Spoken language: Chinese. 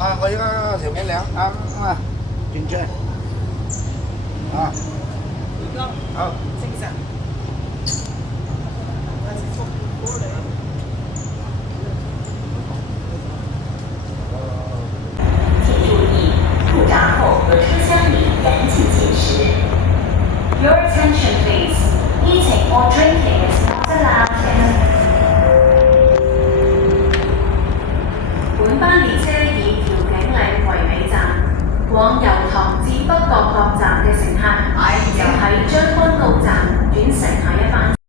我依家條片靚啱啊，轉轉啊，好，精神。请注意，入闸后和车厢里严禁进食。Your attention please. Eating or drinking is not allowed here. 本班列車以調景嶺為尾站，往油